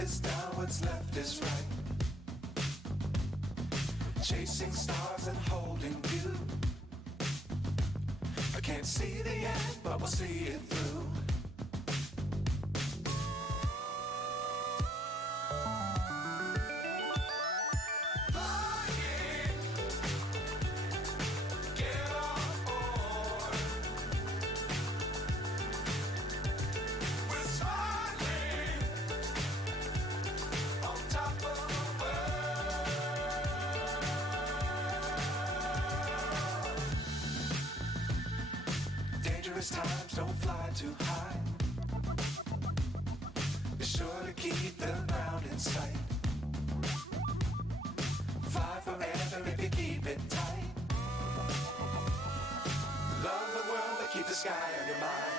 is down, what's left is right. Chasing stars and holding you. I can't see the end, but we'll see it through. Times don't fly too high. Be sure to keep the ground in sight. Fly forever if you keep it tight. Love the world, but keep the sky on your mind.